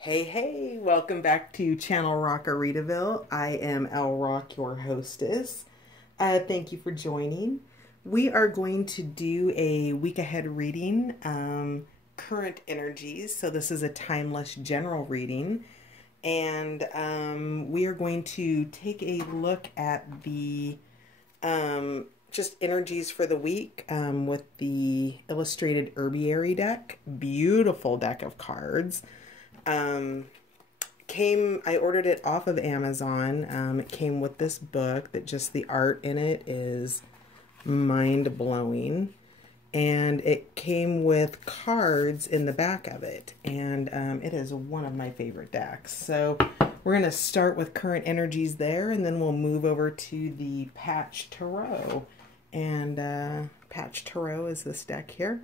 Hey, welcome back to Channel Rockaritaville. I am El Rock, your hostess. Thank you for joining. We are going to do a week ahead reading, current energies. So this is a timeless general reading. And we are going to take a look at the just energies for the week with the Illustrated Herbiary deck. Beautiful deck of cards. I ordered it off of Amazon. It came with this book that just the art in it is mind-blowing. And it came with cards in the back of it. And it is one of my favorite decks. So we're going to start with current energies there, and then we'll move over to the Patch Tarot. And Patch Tarot is this deck here.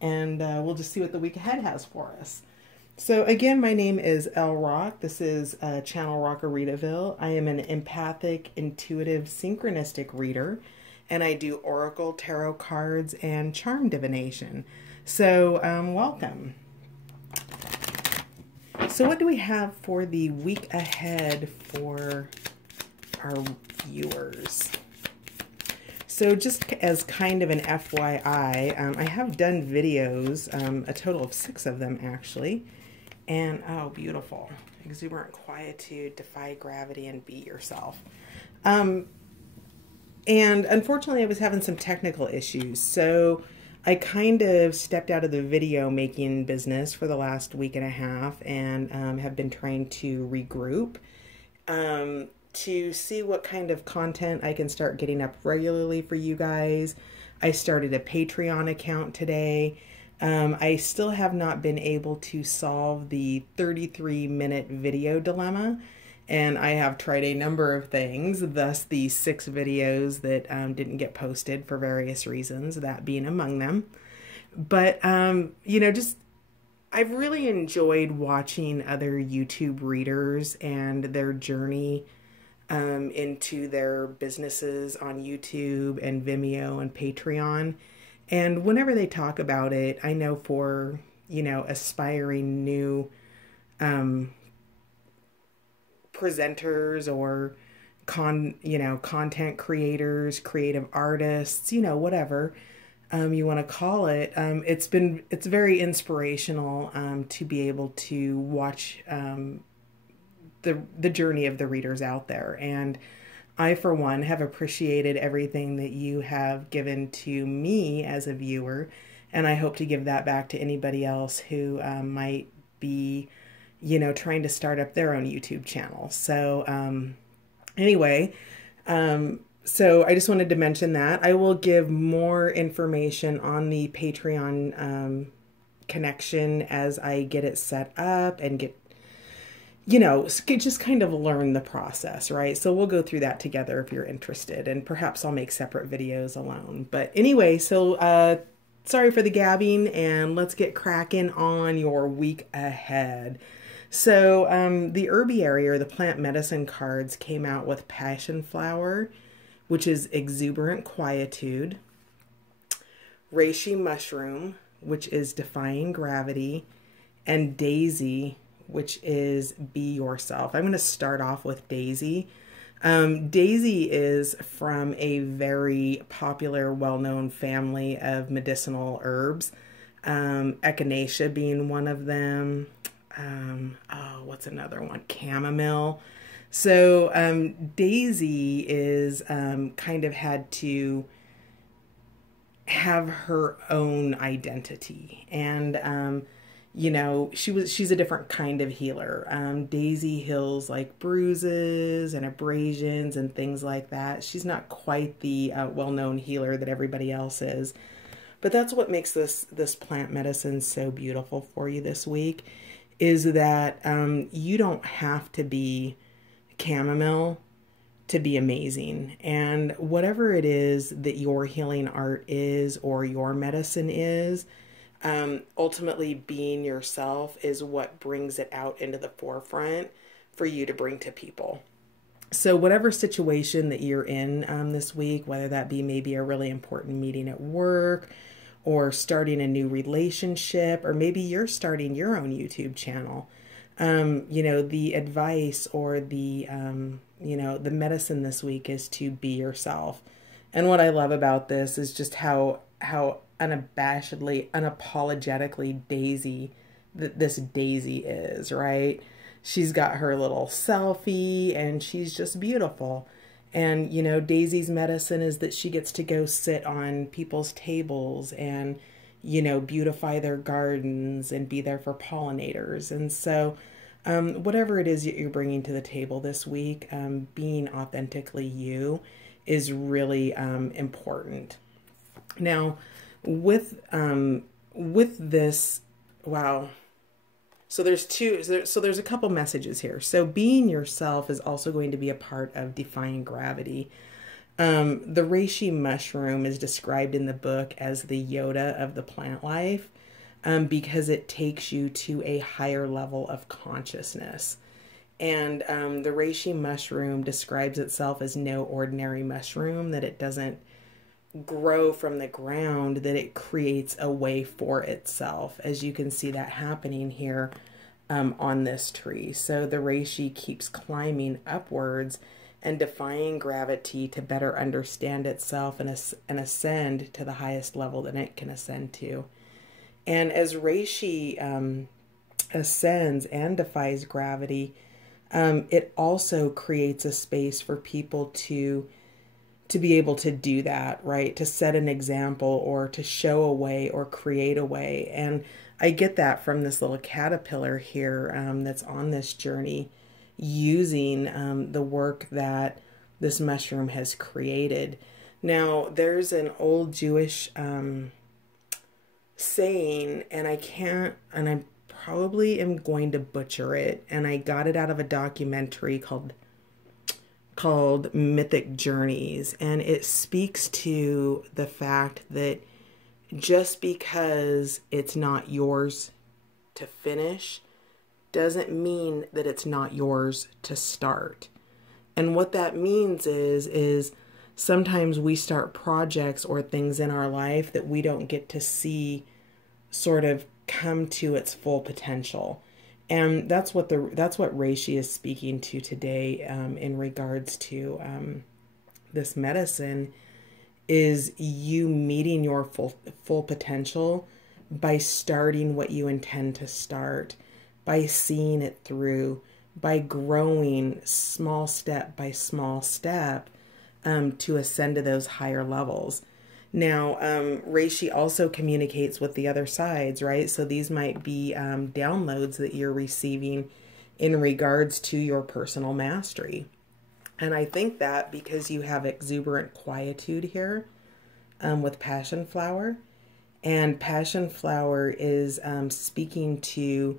And we'll just see what the week ahead has for us. So again, my name is El Rock. This is Channel Rockaritaville. I am an empathic, intuitive, synchronistic reader, and I do oracle, tarot cards, and charm divination. So welcome. So what do we have for the week ahead for our viewers? So just as kind of an FYI, I have done videos, a total of 6 of them actually. And, oh, beautiful. Exuberant quietude, defy gravity, and be yourself. And unfortunately, I was having some technical issues. So I kind of stepped out of the video making business for the last week and a half and have been trying to regroup to see what kind of content I can start getting up regularly for you guys. I started a Patreon account today. I still have not been able to solve the 33-minute video dilemma, and I have tried a number of things, thus the 6 videos that didn't get posted for various reasons, that being among them. But, you know, just I've really enjoyed watching other YouTube readers and their journey into their businesses on YouTube and Vimeo and Patreon. And whenever they talk about it, I know for, you know, aspiring new presenters or content creators, creative artists, you know, whatever you want to call it, it's very inspirational to be able to watch the journey of the readers out there. And I, for one, have appreciated everything that you have given to me as a viewer, and I hope to give that back to anybody else who might be, you know, trying to start up their own YouTube channel. So anyway, so I just wanted to mention that. I will give more information on the Patreon connection as I get it set up and get, you know, just kind of learn the process, right? So we'll go through that together if you're interested, and perhaps I'll make separate videos alone. But anyway, so sorry for the gabbing, and let's get cracking on your week ahead. So the herbiary, or the plant medicine cards, came out with Passion Flower, which is exuberant quietude, reishi mushroom, which is defying gravity, and daisy, which is be yourself. I'm going to start off with daisy. Daisy is from a very popular, well-known family of medicinal herbs, echinacea being one of them. Oh, what's another one? Chamomile. So Daisy is kind of had to have her own identity, and you know, she's a different kind of healer. Daisy heals like bruises and abrasions and things like that. She's not quite the well-known healer that everybody else is. But that's what makes this plant medicine so beautiful for you this week, is that you don't have to be chamomile to be amazing. And whatever it is that your healing art is, or your medicine is, ultimately being yourself is what brings it out into the forefront for you to bring to people. So whatever situation that you're in this week, whether that be maybe a really important meeting at work, or starting a new relationship, or maybe you're starting your own YouTube channel, You know, the advice or the, you know, the medicine this week is to be yourself. And what I love about this is just how unabashedly, unapologetically Daisy, this Daisy is, right? She's got her little selfie and she's just beautiful. And, you know, Daisy's medicine is that she gets to go sit on people's tables and, you know, beautify their gardens and be there for pollinators. And so, whatever it is that you're bringing to the table this week, being authentically you is really important. Now, with this, wow. So there's a couple messages here. So being yourself is also going to be a part of defying gravity. The reishi mushroom is described in the book as the Yoda of the plant life, because it takes you to a higher level of consciousness. And the reishi mushroom describes itself as no ordinary mushroom, that it doesn't grow from the ground, that it creates a way for itself, as you can see that happening here on this tree. So the reishi keeps climbing upwards and defying gravity to better understand itself and ascend to the highest level that it can ascend to. And as reishi ascends and defies gravity, it also creates a space for people to be able to do that, right? To set an example or to show a way or create a way. And I get that from this little caterpillar here that's on this journey, using the work that this mushroom has created. Now, there's an old Jewish saying, and I probably am going to butcher it, and I got it out of a documentary called Mythic Journeys, and it speaks to the fact that just because it's not yours to finish doesn't mean that it's not yours to start. And what that means is sometimes we start projects or things in our life that we don't get to see sort of come to its full potential. And that's what reishi is speaking to today, in regards to this medicine, is you meeting your full potential by starting what you intend to start, by seeing it through, by growing small step by small step to ascend to those higher levels. Now, reishi also communicates with the other sides, right? So these might be downloads that you're receiving in regards to your personal mastery. And I think that because you have exuberant quietude here with passion flower, and passion flower is speaking to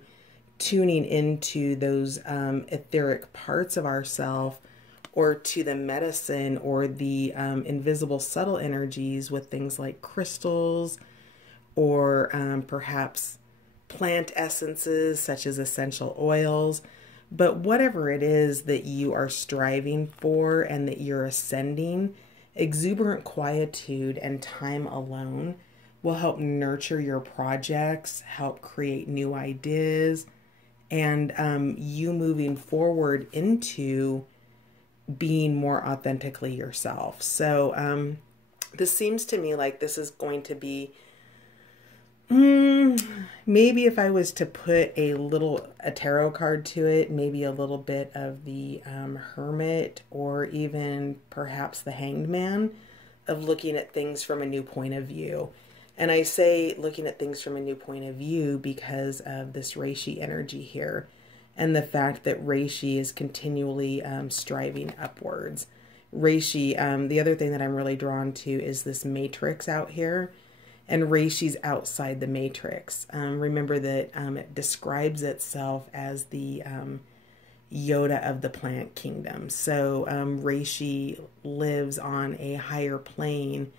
tuning into those etheric parts of ourself, or to the medicine or the invisible subtle energies with things like crystals, or perhaps plant essences such as essential oils. But whatever it is that you are striving for and that you're ascending, exuberant quietude and time alone will help nurture your projects, help create new ideas, and you moving forward into being more authentically yourself. So this seems to me like this is going to be, maybe if I was to put a tarot card to it, maybe a little bit of the Hermit, or even perhaps the Hanged Man, of looking at things from a new point of view. And I say looking at things from a new point of view because of this reishi energy here, and the fact that reishi is continually striving upwards. Reishi, the other thing that I'm really drawn to is this matrix out here, and reishi's outside the matrix. Remember that it describes itself as the Yoda of the plant kingdom. So reishi lives on a higher plane,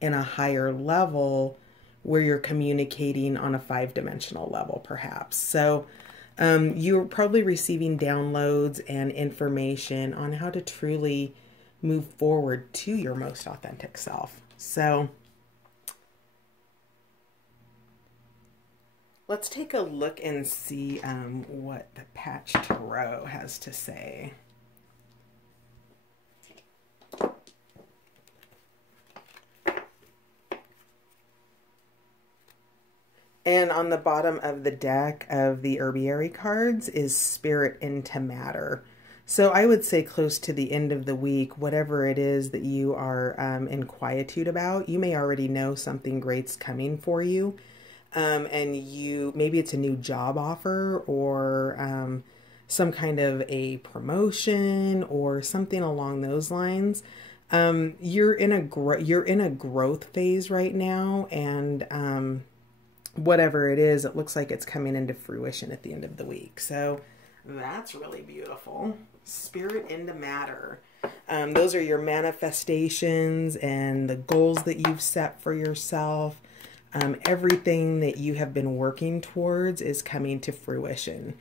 in a higher level, where you're communicating on a 5-dimensional level, perhaps. So you're probably receiving downloads and information on how to truly move forward to your most authentic self. So Let's take a look and see what the Patch Tarot has to say. And on the bottom of the deck of the Herbiary cards is Spirit into Matter. So I would say close to the end of the week, whatever it is that you are in quietude about, you may already know something great's coming for you. And maybe it's a new job offer or some kind of a promotion or something along those lines. You're in a growth phase right now, and whatever it is, it looks like it's coming into fruition at the end of the week. So that's really beautiful. Spirit into Matter. Those are your manifestations and the goals that you've set for yourself. Everything that you have been working towards is coming to fruition.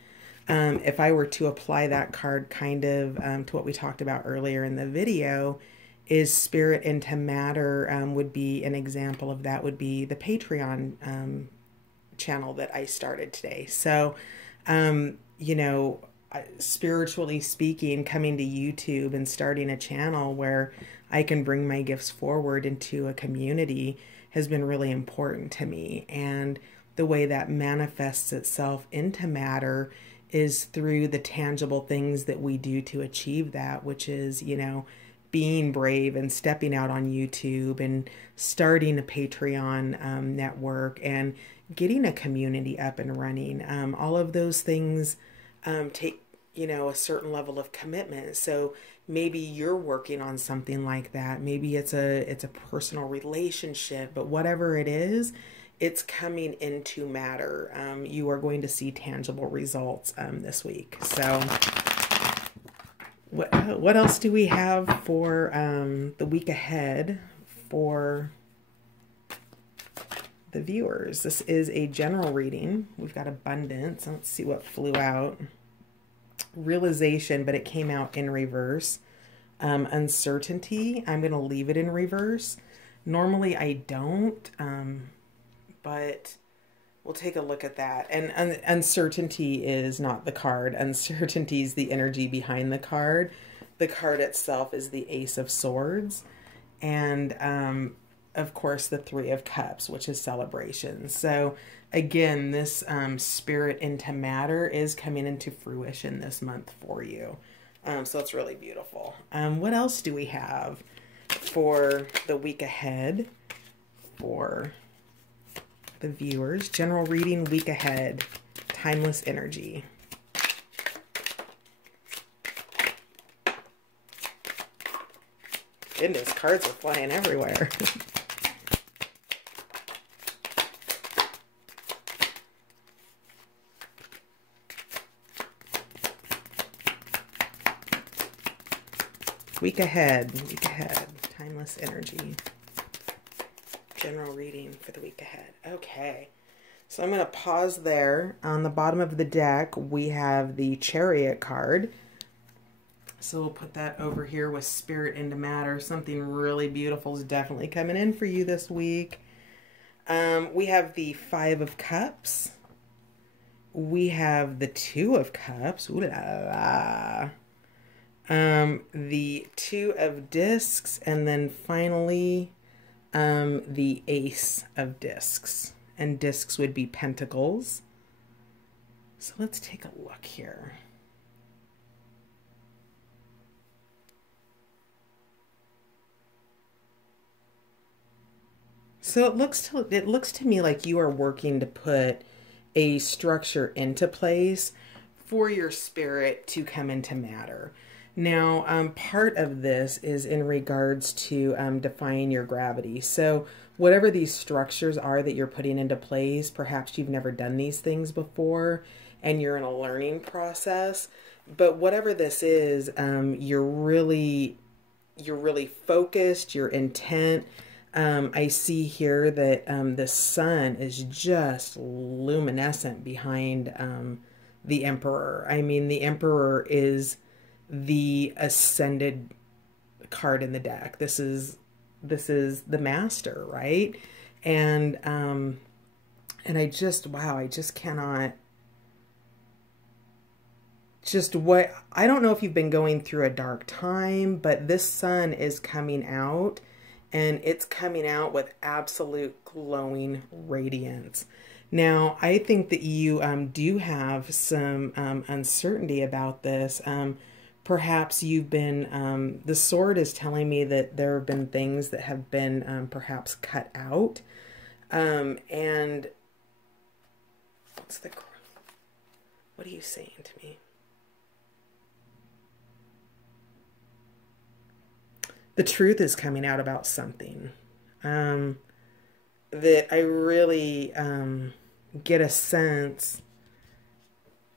If I were to apply that card kind of to what we talked about earlier in the video, is Spirit into Matter would be an example of that, would be the Patreon channel that I started today. So, you know, spiritually speaking, coming to YouTube and starting a channel where I can bring my gifts forward into a community has been really important to me. And the way that manifests itself into matter is through the tangible things that we do to achieve that, which is, you know, being brave and stepping out on YouTube and starting a Patreon network and getting a community up and running. All of those things take, you know, a certain level of commitment. So maybe you're working on something like that. Maybe it's a personal relationship, but whatever it is, it's coming into matter. You are going to see tangible results this week. So what else do we have for the week ahead for the viewers? This is a general reading. We've got abundance. Let's see what flew out. Realization, but it came out in reverse. Uncertainty, I'm going to leave it in reverse. Normally I don't, but we'll take a look at that. And uncertainty is not the card. Uncertainty is the energy behind the card. The card itself is the Ace of Swords. And of course, the Three of Cups, which is celebration. So again, this Spirit into Matter is coming into fruition this month for you. So it's really beautiful. What else do we have for the week ahead for the viewers? General reading, week ahead, timeless energy. Goodness, cards are flying everywhere. Week ahead, timeless energy. General reading for the week ahead. Okay, so I'm going to pause there. On the bottom of the deck, we have the Chariot card. So we'll put that over here with Spirit into Matter. Something really beautiful is definitely coming in for you this week. We have the Five of Cups. We have the Two of Cups. Ooh la la. The Two of Discs, and then finally the Ace of Discs. And discs would be pentacles. So let's take a look here. So it looks to me like you are working to put a structure into place for your spirit to come into matter. Now, part of this is in regards to defying your gravity. So whatever these structures are that you're putting into place, perhaps you've never done these things before and you're in a learning process. But whatever this is, you're really focused, you're intent. I see here that the sun is just luminescent behind the Emperor. I mean, the Emperor is the ascended card in the deck. This is the master, right? And And wow, I just cannot, I don't know if you've been going through a dark time, but this sun is coming out, and it's coming out with absolute glowing radiance. Now, I think that you do have some uncertainty about this. Perhaps you've been, the sword is telling me that there have been things that have been perhaps cut out. And what are you saying to me? The truth is coming out about something. That I really get a sense.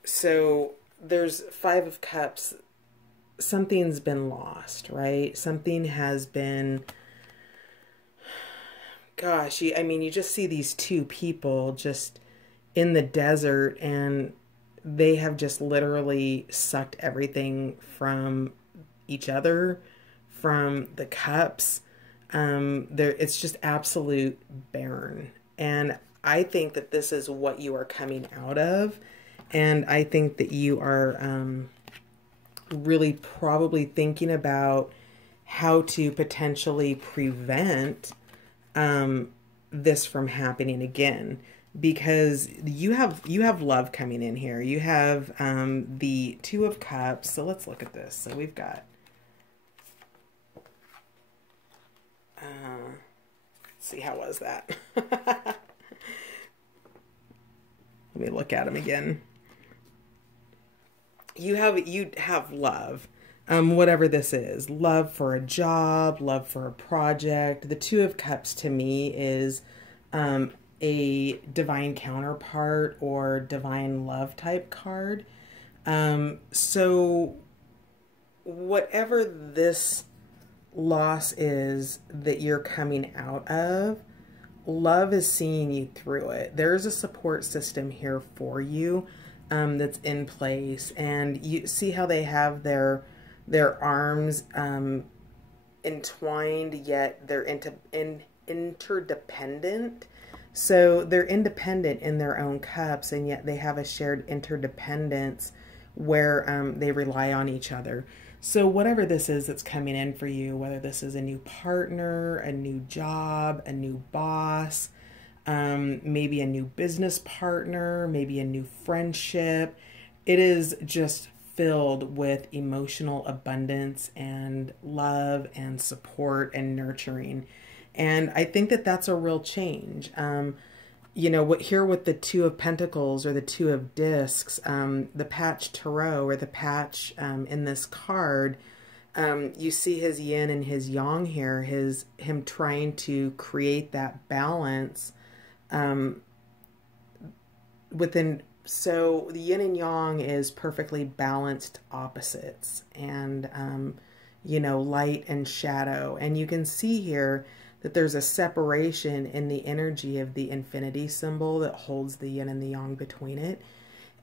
So there's Five of Cups. Something's been lost, right? Something has been, gosh, I mean, you just see these two people just in the desert, and they have just literally sucked everything from each other, from the cups. It's just absolute barren. And I think that this is what you are coming out of. And I think that you are really probably thinking about how to potentially prevent this from happening again, because you have love coming in here. You have the Two of Cups. So let's look at this. So we've got let's see, how was that? Let me look at him again. You have love, whatever this is, love for a job, love for a project. The Two of Cups to me is a divine counterpart or divine love type card. So whatever this loss is that you're coming out of, love is seeing you through it. There's a support system here for you that's in place, and you see how they have their arms entwined, yet they're interdependent. So they're independent in their own cups, and yet they have a shared interdependence where they rely on each other. So whatever this is that's coming in for you, whether this is a new partner, a new job, a new boss, maybe a new business partner, maybe a new friendship, it is just filled with emotional abundance and love and support and nurturing. And I think that that's a real change. You know, here with the Two of Pentacles or the Two of Discs, the patch tarot or the patch in this card, you see his yin and his yang here, him trying to create that balance within. So the yin and yang is perfectly balanced opposites, and you know, light and shadow. And you can see here that there's a separation in the energy of the infinity symbol that holds the yin and the yang between it.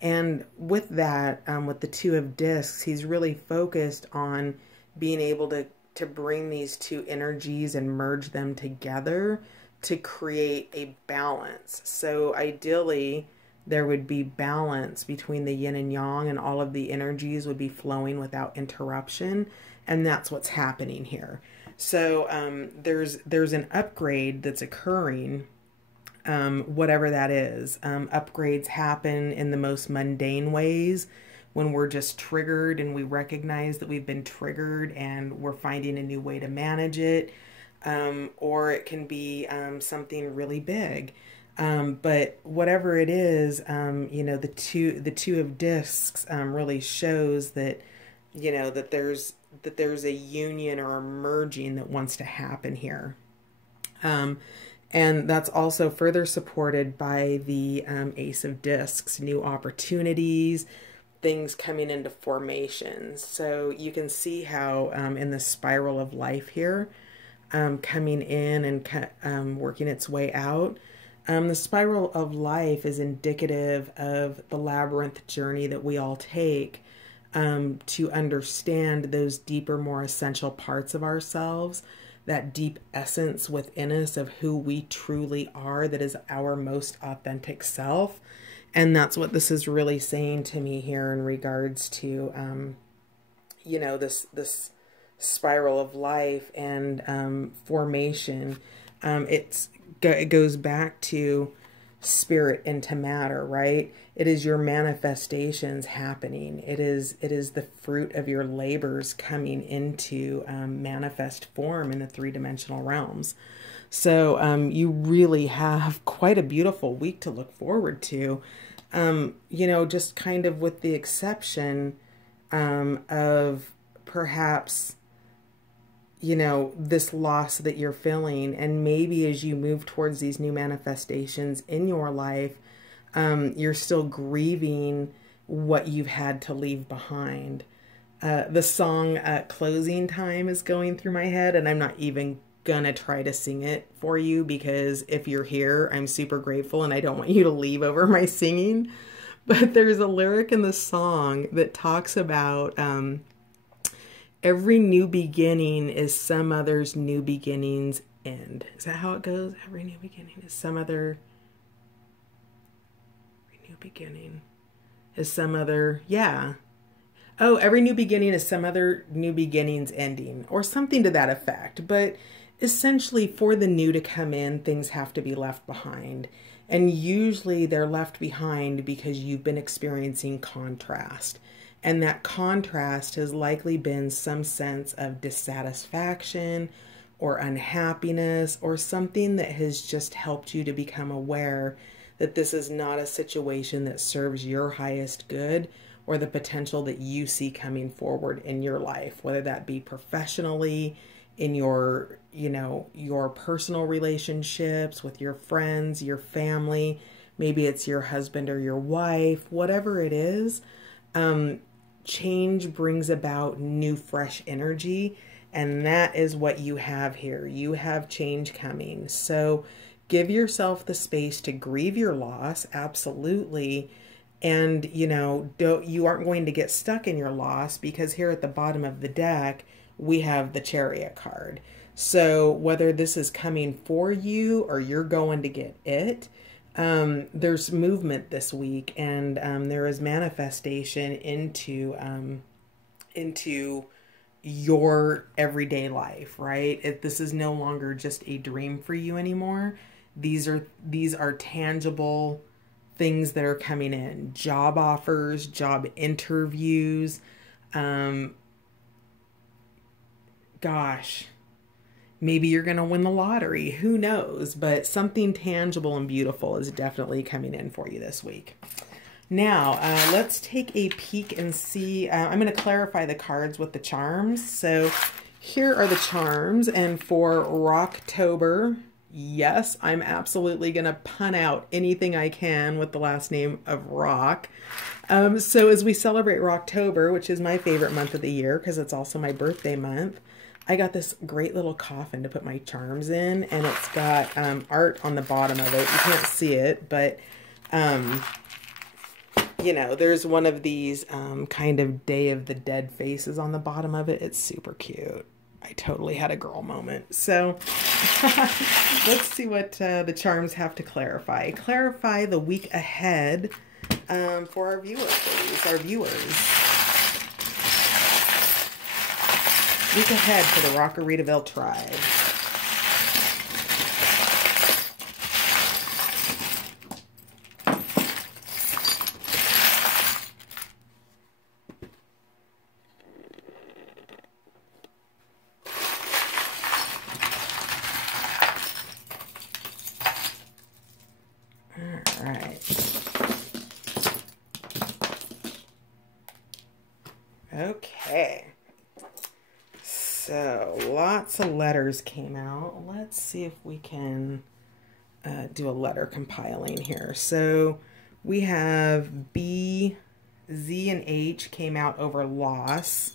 And with that, with the Two of Discs, he's really focused on being able to bring these two energies and merge them together to create a balance. So ideally, there would be balance between the yin and yang, and all of the energies would be flowing without interruption. And that's what's happening here. So there's an upgrade that's occurring, whatever that is. Upgrades happen in the most mundane ways when we're just triggered and we recognize that we've been triggered and we're finding a new way to manage it. Or it can be something really big. But whatever it is, you know, the two of Discs really shows that, you know, that there's a union or a merging that wants to happen here. And that's also further supported by the Ace of Discs, new opportunities, things coming into formation. So you can see how in the spiral of life here, coming in and working its way out, the spiral of life is indicative of the labyrinth journey that we all take to understand those deeper, more essential parts of ourselves that deep essence within us of who we truly are, that is our most authentic self. And that's what this is really saying to me here in regards to, you know, this spiral of life and formation. It goes back to spirit into matter, right? It is your manifestations happening. It is the fruit of your labors coming into manifest form in the three-dimensional realms. So you really have quite a beautiful week to look forward to. You know, just kind of with the exception of perhaps, you know, this loss that you're feeling. And maybe as you move towards these new manifestations in your life, you're still grieving what you've had to leave behind. The song Closing Time is going through my head, and I'm not even gonna try to sing it for you because if you're here, I'm super grateful and I don't want you to leave over my singing. But there's a lyric in the song that talks about every new beginning is some other's new beginning's end. Is that how it goes? Every new beginning is some other... Every new beginning is some other... Yeah. Oh, every new beginning is some other new beginning's ending, or something to that effect. But essentially, for the new to come in, things have to be left behind. And usually they're left behind because you've been experiencing contrast. And that contrast has likely been some sense of dissatisfaction or unhappiness or something that has just helped you to become aware that this is not a situation that serves your highest good or the potential that you see coming forward in your life, whether that be professionally, in your, you know, your personal relationships with your friends, your family, maybe it's your husband or your wife, whatever it is. Change brings about new, fresh energy, and that is what you have here. You have change coming. So give yourself the space to grieve your loss, absolutely. And, you know, you aren't going to get stuck in your loss, because here at the bottom of the deck, we have the Chariot card. So whether this is coming for you or you're going to get it, there's movement this week, and there is manifestation into your everyday life, right? This is no longer just a dream for you anymore. These are tangible things that are coming in. Job offers, job interviews, gosh, maybe you're going to win the lottery. Who knows? But something tangible and beautiful is definitely coming in for you this week. Now, let's take a peek and see. I'm going to clarify the cards with the charms. So here are the charms. And for Rocktober, yes, I'm absolutely going to pun out anything I can with the last name of Rock. So as we celebrate Rocktober, which is my favorite month of the year because it's also my birthday month, I got this great little coffin to put my charms in, and it's got art on the bottom of it. You can't see it, but, you know, there's one of these kind of Day of the Dead faces on the bottom of it. It's super cute. I totally had a girl moment. So let's see what the charms have to clarify. Clarify the week ahead for our viewers, please. Our viewers. Week ahead for the Rockaritaville tribe. All right. Okay. So lots of letters came out. Let's see if we can do a letter compiling here. So we have B, Z, and H came out over loss,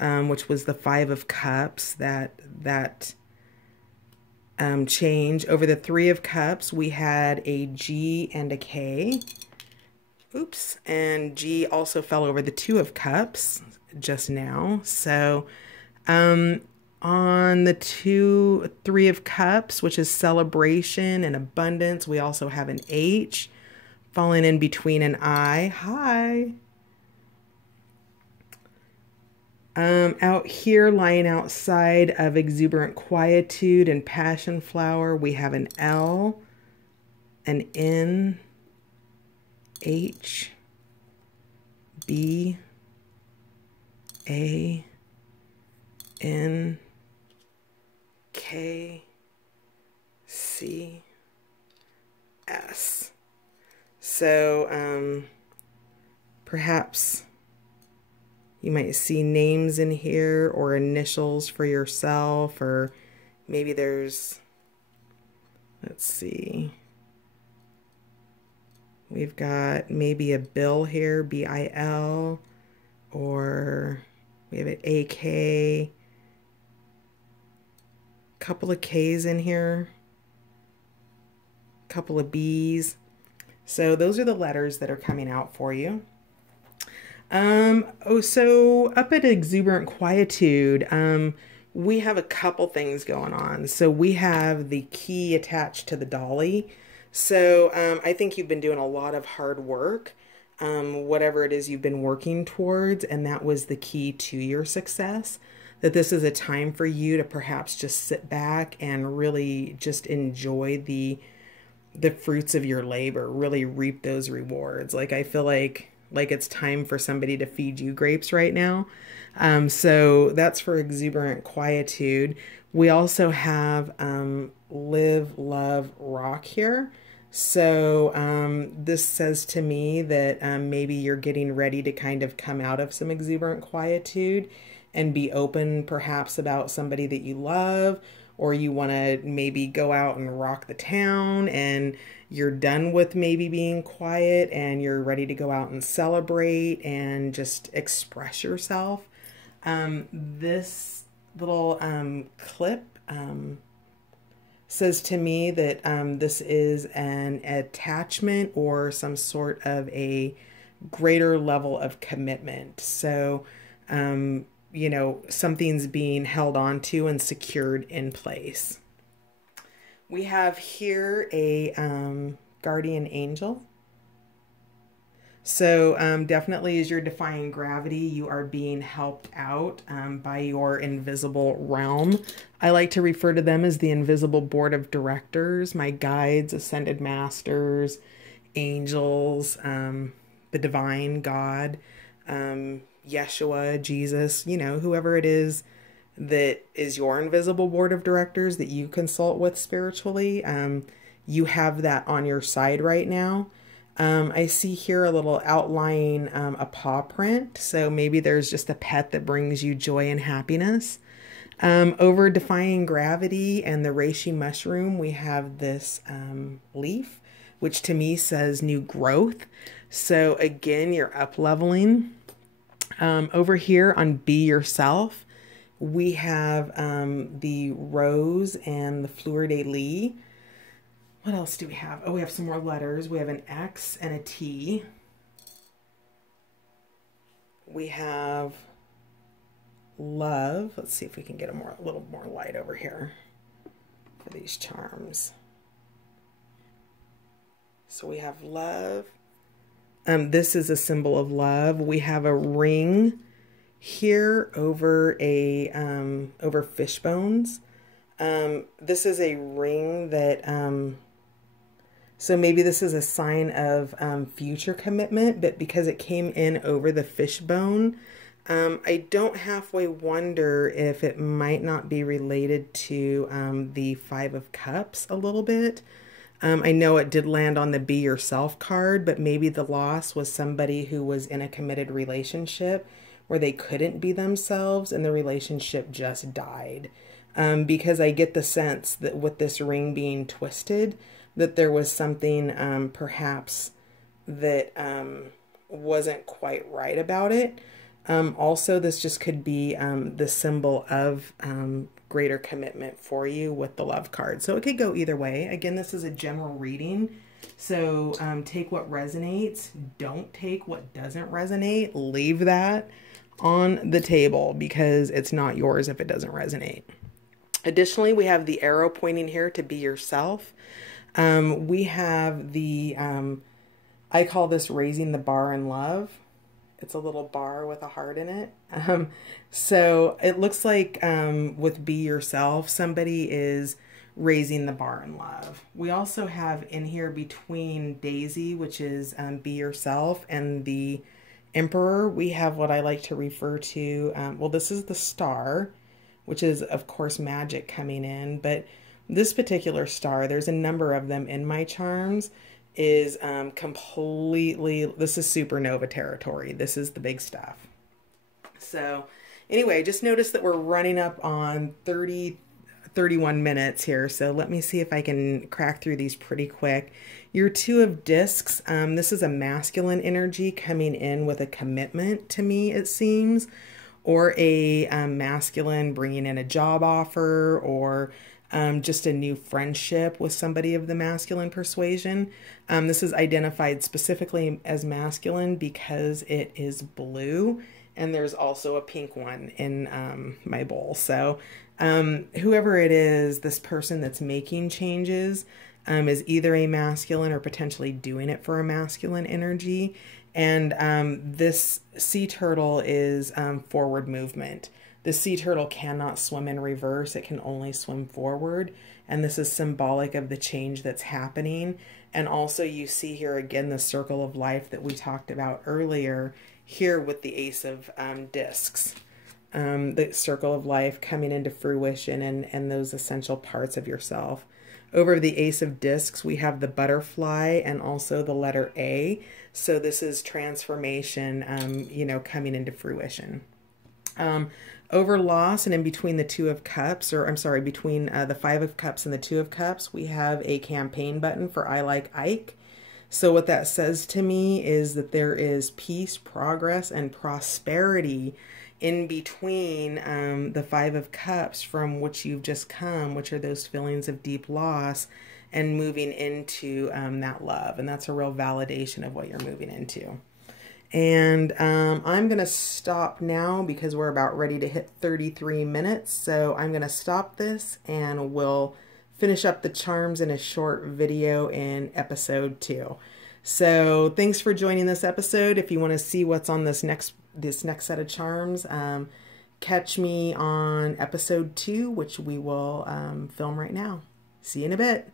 which was the Five of Cups, that change. Over the Three of Cups, we had a G and a K. Oops. And G also fell over the Two of Cups just now. So On the Three of Cups, which is celebration and abundance, we also have an H falling in between an I. Hi. Out here, lying outside of exuberant quietude and passion flower, we have an L, an N, H, B, A, N, K, C, S. So perhaps you might see names in here or initials for yourself, or maybe there's, let's see, we've got maybe a Bill here, B-I-L, or we have an A-K, couple of K's in here, couple of B's. So those are the letters that are coming out for you. So up at Exuberant Quietude, we have a couple things going on. So we have the key attached to the dolly. So I think you've been doing a lot of hard work, whatever it is you've been working towards, and that was the key to your success. That this is a time for you to perhaps just sit back and really just enjoy the fruits of your labor, really reap those rewards. Like, I feel like it's time for somebody to feed you grapes right now. So that's for Exuberant Quietude. We also have Live, Love, Rock here. So this says to me that maybe you're getting ready to kind of come out of some exuberant quietude and be open perhaps about somebody that you love, or you want to maybe go out and rock the town and you're done with maybe being quiet and you're ready to go out and celebrate and just express yourself. This little clip says to me that this is an attachment or some sort of a greater level of commitment. So, you know, something's being held on to and secured in place. We have here a guardian angel. So definitely as you're defying gravity, you are being helped out by your invisible realm. I like to refer to them as the invisible board of directors, my guides, ascended masters, angels, the divine God, Yeshua, Jesus, you know, whoever it is that is your invisible board of directors that you consult with spiritually. You have that on your side right now. I see here a little outlying a paw print. So maybe there's just a pet that brings you joy and happiness. Over defying gravity and the reishi mushroom, we have this leaf, which to me says new growth. So again, you're up leveling. Over here on Be Yourself, we have the rose and the fleur de lis. What else do we have? Oh, we have some more letters. We have an X and a T. We have love. Let's see if we can get a little more light over here for these charms. So we have love. This is a symbol of love. We have a ring here over a over fish bones. This is a ring that so maybe this is a sign of future commitment, but because it came in over the fish bone, I don't halfway wonder if it might not be related to the Five of Cups a little bit. I know it did land on the Be Yourself card, but maybe the loss was somebody who was in a committed relationship where they couldn't be themselves and the relationship just died. Because I get the sense that with this ring being twisted, that there was something perhaps that wasn't quite right about it. Also, this just could be the symbol of greater commitment for you with the love card. So it could go either way. Again, this is a general reading. So take what resonates, don't take what doesn't resonate. Leave that on the table because it's not yours if it doesn't resonate. Additionally, we have the arrow pointing here to be yourself. We have the, I call this raising the bar in love. It's a little bar with a heart in it. So it looks like with be yourself, somebody is raising the bar in love. We also have in here between Daisy, which is be yourself, and the Emperor, we have what I like to refer to, well, this is the star, which is, of course, magic coming in. But this particular star, there's a number of them in my charms, is completely, this is supernova territory. This is the big stuff. So anyway, just notice that we're running up on 31 minutes here. So let me see if I can crack through these pretty quick. Your Two of Discs, this is a masculine energy coming in with a commitment to me, it seems, or a masculine bringing in a job offer, or just a new friendship with somebody of the masculine persuasion. This is identified specifically as masculine because it is blue, and there's also a pink one in my bowl. So whoever it is, this person that's making changes is either a masculine or potentially doing it for a masculine energy. And this sea turtle is forward movement. The sea turtle cannot swim in reverse. It can only swim forward. And this is symbolic of the change that's happening. And also you see here again the circle of life that we talked about earlier here with the Ace of Discs. The circle of life coming into fruition and those essential parts of yourself. Over the Ace of Discs, we have the butterfly and also the letter A. So this is transformation, you know, coming into fruition. Over loss and in between the Two of Cups, or I'm sorry, between the Five of Cups and the Two of Cups, we have a campaign button for I Like Ike. So what that says to me is that there is peace, progress, and prosperity in between the Five of Cups from which you've just come, which are those feelings of deep loss, and moving into that love. And that's a real validation of what you're moving into. And I'm going to stop now because we're about ready to hit 33 minutes. So I'm going to stop this and we'll finish up the charms in a short video in episode 2. So thanks for joining this episode. If you want to see what's on this next set of charms, catch me on episode 2, which we will film right now. See you in a bit.